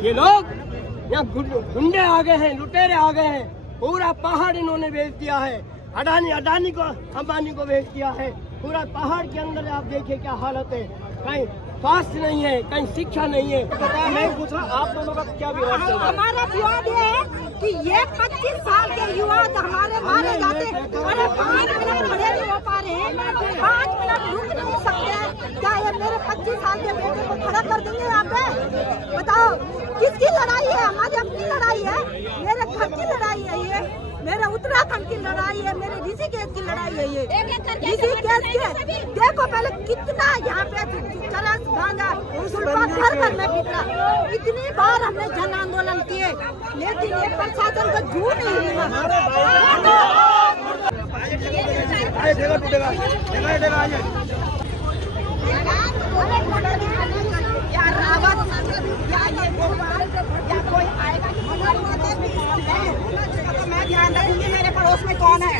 ये लोग यहाँ गुंडे आ गए हैं, लुटेरे आ गए हैं, पूरा पहाड़ इन्होंने बेच दिया है। अडानी को, अंबानी को बेच दिया है। पूरा पहाड़ के अंदर आप देखिए क्या हालत है। कहीं स्वास्थ्य नहीं है, कहीं शिक्षा नहीं है। मैं पूछ रहा आप दोनों का क्या विवाद चल रहा है? हमारा विवाद ये है कि ये 25 साल के युवा हमारे मारे जाते हैं। अरे 5 मिनट खड़े नहीं हो पा रहे हैं, 5 मिनट रुक नहीं सकते। क्या ये मेरे 25 साल के बेटे को खड़ा कर देंगे यहाँ पे? बताओ किसकी लड़ाई है? हमारी अपनी लड़ाई है, मेरे घर की लड़ाई है, ये मेरे उत्तराखंड की लड़ाई है, मेरे ऋषिकेश की लड़ाई है। ये ऋषिकेश के देखो पहले कितना यहाँ पे चरस गांजा घर घर में बिक रहा। इतनी बार हमने जन आंदोलन किए, लेकिन ये प्रशासन का झूठ नहीं मिला। या रावत या ये गोपाल या कोई आएगा तो मैं ध्यान रखूंगी मेरे पड़ोस में कौन है,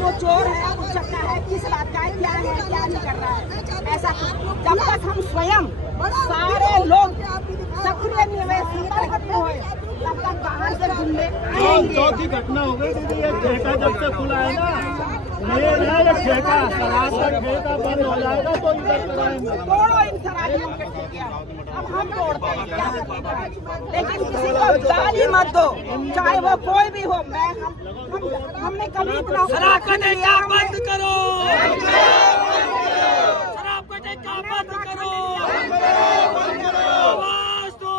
वो चोर है, वो चक्का है, किस बात का है, क्या है, क्या नहीं कर रहा है। ऐसा जब तक हम स्वयं सारे लोग सक्रिय निवेश करते हुए तब तक बाहर से गुंडे आएंगे। चौथी घटना हो गई दीदी, ये ठेका जब से खुला है ना, ये ठेका शराब का ठेका बंद हो जाएगा तो इधर कराएंगे। तोड़ो इन शराबियों के ठेके, अब हम तोड़ते हैं क्या करते हैं, लेकिन किसी को गाली मत दो, चाहे वो कोई भी हो। हमने कभी इतना शराब का ठेका बंद करो, शराब का ठेका बंद करो, आवाज दो,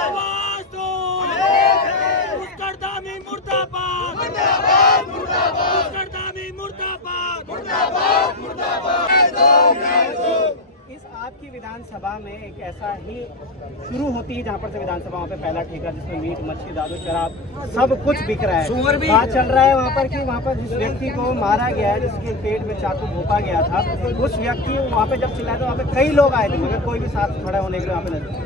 आवाज दो, मुर्दाबाद, मुर्दाबाद, मुर्दाबाद, मुर्दाबाद, मुर्दाबाद। इस आपकी विधानसभा में एक ऐसा ही शुरू होती है जहाँ पर से विधानसभा वहाँ पे पहला ठेका जिसमें मीट, मच्छी, दारू, शराब सब कुछ बिक रहा है। बात चल रहा है वहाँ पर कि वहाँ पर जिस व्यक्ति को मारा गया है, जिसके पेट में चाकू भोंका गया था, उस व्यक्ति वहाँ पे जब चिल्लाया तो वहाँ पे कई लोग आए थे, मगर कोई भी साथ खड़ा होने के लिए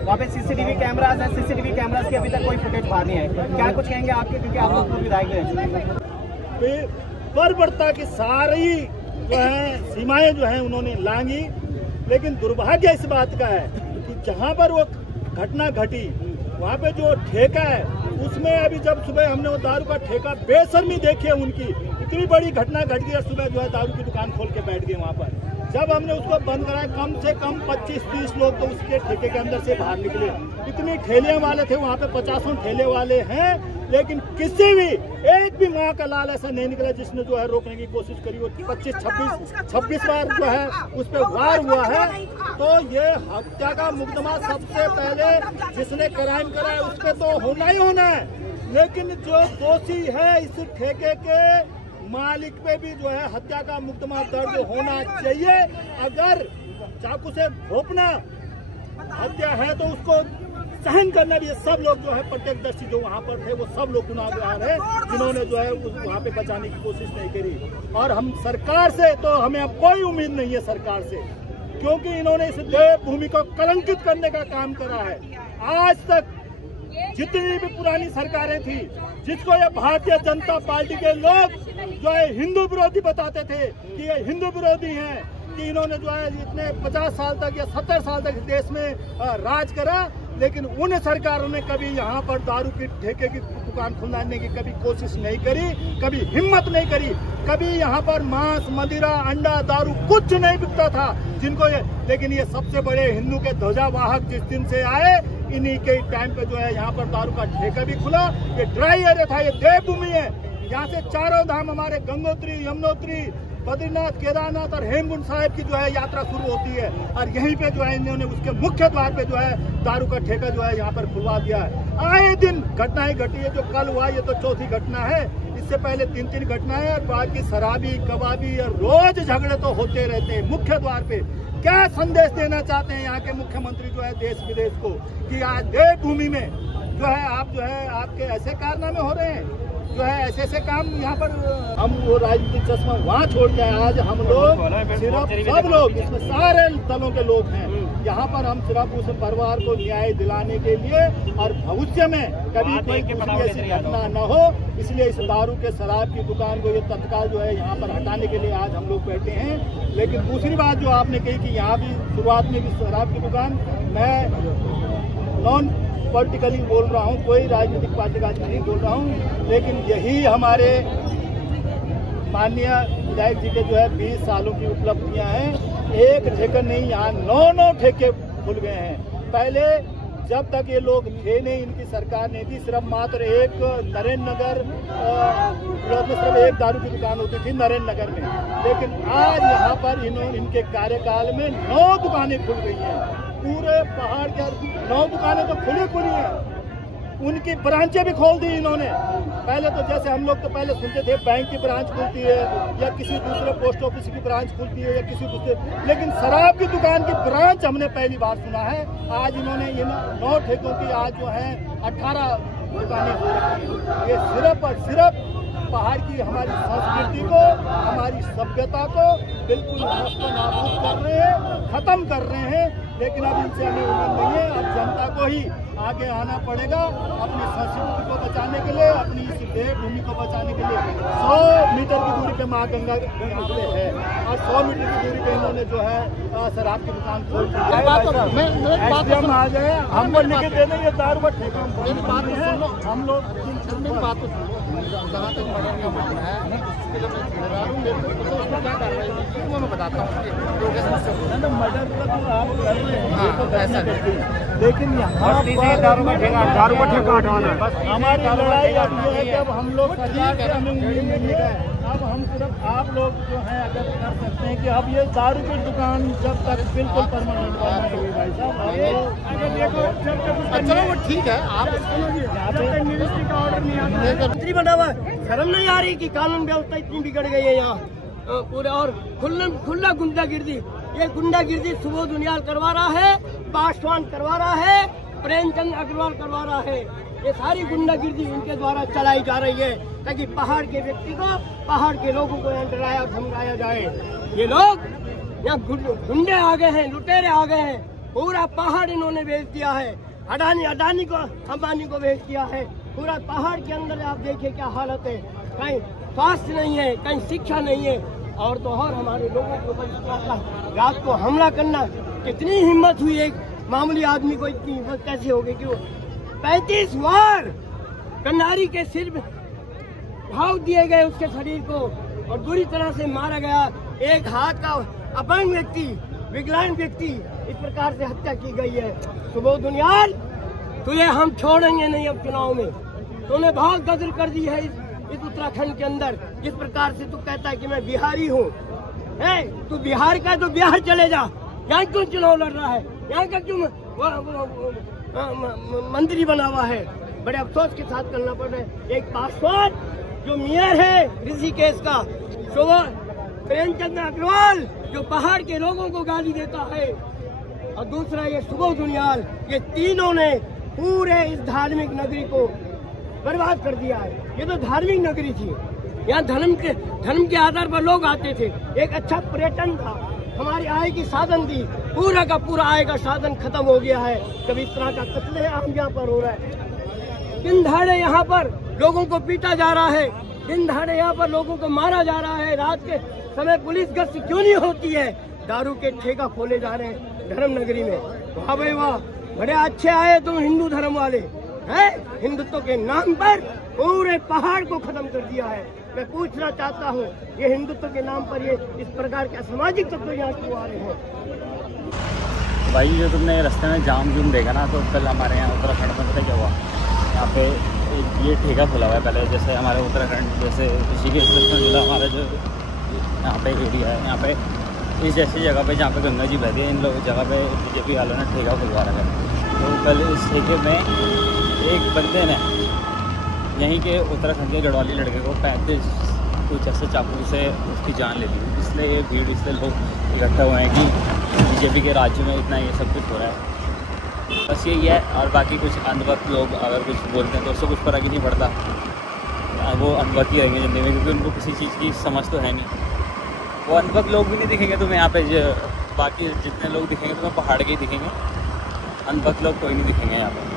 वहाँ पे सीसीटीवी कैमराज है। सीसीटीवी कैमराज की अभी तक कोई फुटेज बाहर नहीं है। क्या कुछ कहेंगे आपके, क्योंकि आप लोग विधायक हैं? बर्बरता की सारी जो है सीमाएं जो है उन्होंने लांगी, लेकिन दुर्भाग्य इस बात का है कि जहां पर वो घटना घटी वहां पे जो ठेका है उसमें अभी जब सुबह हमने वो दारू का ठेका बेशर्मी देखी है उनकी, इतनी बड़ी घटना घट गई। सुबह जो है दारू की दुकान खोल के बैठ गए वहां पर। जब हमने उसको बंद कराया कम से कम 25-30 लोग तो उसके ठेके के अंदर से बाहर निकले। इतनी ठेले वाले थे वहाँ पे, 50 ठेले वाले हैं, लेकिन किसी भी एक भी माँ का लाल ऐसा नहीं निकला जिसने जो है रोकने की कोशिश करी। वो 25-26 बार जो है उस पर वार हुआ है। तो ये हत्या का मुकदमा सबसे पहले जिसने क्राइम करा है उस पर तो होना ही होना है, लेकिन जो दोषी है इस ठेके के मालिक पे भी जो है हत्या का मुकदमा दर्ज होना चाहिए। अगर चाकू से घोंपना हत्या है तो उसको सहन करना भी। सब लोग जो है प्रत्यक्षदर्शी जो वहाँ पर थे वो सब लोग गुनाहगार है जिन्होंने जो है वहाँ पे बचाने की कोशिश नहीं करी। और हम सरकार से तो हमें अब कोई उम्मीद नहीं है सरकार से, क्योंकि इन्होंने इस देवभूमि को कलंकित करने का काम करा है। आज तक जितनी भी पुरानी सरकारें थी जिसको ये भारतीय जनता पार्टी के लोग जो है हिंदू विरोधी बताते थे कि ये हिंदू विरोधी हैं, कि इन्होंने जो है इतने 50 साल तक या 70 साल तक देश में राज करा, लेकिन उन सरकारों ने कभी यहाँ पर दारू की ठेके की दुकान खुलवाने की कभी कोशिश नहीं करी, कभी हिम्मत नहीं करी। कभी यहाँ पर मांस, मदिरा, अंडा, दारू कुछ नहीं बिकता था जिनको ये, लेकिन ये सबसे बड़े हिंदू के ध्वजावाहक जिस दिन से आए इन्हीं के टाइम पे जो है यहाँ पर दारू का ठेका भी खुला। ये ड्राई एरिया था, ये देवभूमि है, यहाँ से चारों धाम हमारे गंगोत्री, यमुनोत्री, बद्रीनाथ, केदारनाथ और हेमकुंड साहिब की जो है यात्रा शुरू होती है। और यहीं पे जो है इन्होंने उसके मुख्य द्वार पे जो है दारू का ठेका जो है यहाँ पर खुलवा दिया है। आए दिन घटनाएं घटी है, जो कल हुआ ये तो चौथी घटना है, इससे पहले 3 घटनाएं और बाकी शराबी, कबाबी और रोज झगड़े तो होते रहते हैं मुख्य द्वार पे। क्या संदेश देना चाहते हैं यहाँ के मुख्यमंत्री जो है देश विदेश को, कि आज देवभूमि में जो है आप जो है आपके ऐसे कारनामे हो रहे हैं, जो है ऐसे काम यहाँ पर। हम वो राजनीतिक चश्मा वहाँ छोड़ के आज हम लोग सिर्फ सब लोग इसमें सारे दलों के लोग हैं यहाँ पर, हम सिर्फ उस परिवार को न्याय दिलाने के लिए और भविष्य में कभी कोई ऐसी घटना न हो, इसलिए इस दारू के शराब की दुकान को ये तत्काल जो है यहाँ पर हटाने के लिए आज हम लोग बैठे हैं। लेकिन दूसरी बात जो आपने कही कि यहाँ भी शुरुआत में भी शराब की दुकान, मैं नॉन पॉलिटिकली बोल रहा हूँ, कोई राजनीतिक पार्टी का नहीं बोल रहा हूँ, लेकिन यही हमारे माननीय विधायक जी के जो है 20 सालों की उपलब्धियां हैं। एक ठेका नहीं, यहाँ 9 ठेके खुल गए हैं। पहले जब तक ये लोग थे नहीं, इनकी सरकार नहीं थी, सिर्फ मात्र एक नरेंद्र नगर ब्लॉक में सिर्फ एक दारू की दुकान होती थी नरेंद्र नगर में, लेकिन आज यहाँ पर इनके कार्यकाल में 9 दुकानें खुल गई हैं। पूरे पहाड़ के 9 दुकानें तो खुली हैं, उनकी ब्रांचें भी खोल दी इन्होंने। पहले तो जैसे हम लोग तो पहले सुनते थे बैंक की ब्रांच खुलती है या किसी दूसरे पोस्ट ऑफिस की ब्रांच खुलती है या किसी दूसरे, लेकिन शराब की दुकान की ब्रांच हमने पहली बार सुना है। आज इन्होंने ये 9 ठेकों की आज जो है 18 दुकानें हो रही हैं। ये सिर्फ और सिर्फ पहाड़ की हमारी संस्कृति को, हमारी सभ्यता को बिल्कुल नाबूद कर रहे हैं, खत्म कर रहे हैं। लेकिन अब इनसे हमें उम्मीद नहीं है। अब जनता को ही आगे आना पड़ेगा अपनी संस्कृति को बचाने के लिए, अपनी इस देवभूमि को बचाने के लिए। 100 मीटर की दूरी पे माँ गंगा यहाँ पे है और 100 मीटर की दूरी पे इन्होंने जो है शराब की दुकान खोल दी है। हम आ गए, हमको लिख दे देंगे दारू का ठेका हम लोग बात जहाँ तक मर्डर का मामला है मैं बताता हूँ मर्डर का तो आप कर रहे हैं, लेकिन यहाँ दारू का ठेका हटाना है। हमारी लड़ाई अब ये है कि अब हम लोग अब हम सिर्फ आप लोग जो है अगर कर सकते हैं कि अब ये दारू की दुकान जब तक बिल्कुल परमानेंट बनेगी भाई साहब, चलो वो ठीक है। आप मिनिस्ट्री का ऑर्डर नहीं आता, मंत्री बना हुआ, शर्म नहीं आ रही कि कानून व्यवस्था इतनी बिगड़ गई है यहाँ पूरे, और खुला गुंडागिर्दी। ये गुंडागिर्दी सुबोध उनियाल करवा रहा है, पासवान करवा रहा है, प्रेमचंद अग्रवाल करवा रहा है। ये सारी गुंडागिर्दी इनके द्वारा चलाई जा रही है ताकि पहाड़ के व्यक्ति को, पहाड़ के लोगों को यहाँ डराया धमकाया जाए। ये लोग यहाँ गुंडे आ गए हैं, लुटेरे आ गए हैं, पूरा पहाड़ इन्होंने बेच दिया है। अडानी को, अंबानी को बेच दिया है। पूरा पहाड़ के अंदर आप देखिए क्या हालत है, कहीं स्वास्थ्य नहीं है, कहीं शिक्षा नहीं है, और तो और हमारे लोगों के ऊपर रात को हमला करना। कितनी हिम्मत हुई एक मामूली आदमी को, इतनी हिम्मत कैसे हो गई कि वो 35 बार कन्हारी के सिर में घाव दिए गए उसके शरीर को और बुरी तरह से मारा गया। एक हाथ का अपंग व्यक्ति, विकलांग व्यक्ति, इस प्रकार से हत्या की गई है। सुबोध उनियाल, तुझे हम छोड़ेंगे नहीं अब चुनाव में। तूने बहुत गदर कर दी है इस उत्तराखंड के अंदर। जिस प्रकार से तू कहता है कि मैं बिहारी हूँ, तू बिहार का तो बिहार चले जा, यहाँ क्यों चुनाव लड़ रहा है, यहाँ का क्यों मंत्री बना हुआ है। बड़े अफसोस के साथ करना पड़ रहा है। एक पासवान जो मेयर है ऋषिकेश का, प्रेमचंद अग्रवाल जो पहाड़ के लोगों को गाली देता है, और दूसरा ये सुबोध उनियाल, ये तीनों ने पूरे इस धार्मिक नगरी को बर्बाद कर दिया है। ये तो धार्मिक नगरी थी, यहाँ धर्म के आधार पर लोग आते थे, एक अच्छा पर्यटन था, हमारी आय की साधन थी। पूरा का पूरा आय का साधन खत्म हो गया है। कभी इस तरह का कत्लेआम यहाँ पर हो रहा है, दिन दहाड़े यहाँ पर लोगों को पीटा जा रहा है, दिन दहाड़े यहाँ पर लोगों को मारा जा रहा है। रात के समय पुलिस गश्त क्यों नहीं होती है? दारू के ठेका खोले जा रहे हैं धर्म नगरी में। वाह भाई वाह, बड़े अच्छे आए तुम हिंदू धर्म वाले हैं। हिंदुत्व के नाम पर पूरे पहाड़ को खत्म कर दिया है। मैं पूछना चाहता हूँ, ये हिंदुत्व के नाम पर ये इस प्रकार के असामाजिक तत्व यहाँ क्यों आ रहे हैं? भाई जो तुमने रास्ते में जाम जूम देखा ना, तो कल हमारे यहाँ उत्तराखंड में पता क्या हुआ, यहाँ पे ये ठेका खुला हुआ है। पहले जैसे हमारे उत्तराखंड जैसे ऋषिकेश जिला हमारा जो यहाँ पे एरिया है, यहाँ पे इस जैसी जगह पे जहाँ पे गंगा जी बहती है, इन लोग जगह पे बीजेपी वालों ने ठेका खुलवा रखा है। तो कल इस ठेके में एक बंदे ने यहीं के उत्तराखंड के गढ़वाली लड़के को 35 कुछ ऐसे चाकू से उसकी जान ले ली। इसलिए ये भीड़, इसलिए लोग इकट्ठा हुए हैं कि बीजेपी के राज्य में इतना ये सब कुछ हो रहा है। बस यही है, और बाकी कुछ अंधभक्त लोग अगर कुछ बोलते हैं तो उससे कुछ फर्क ही नहीं पड़ता, वो अंधभक्त ही रहेंगे ज़िंदगी में, क्योंकि उनको किसी चीज़ की समझ तो है नहीं। वो अंधभक्त लोग भी नहीं दिखेंगे तुम्हें यहाँ पे, बाकी जितने लोग दिखेंगे तुम्हें पहाड़ के ही दिखेंगे, अंधभक्त लोग कोई नहीं दिखेंगे यहाँ पे।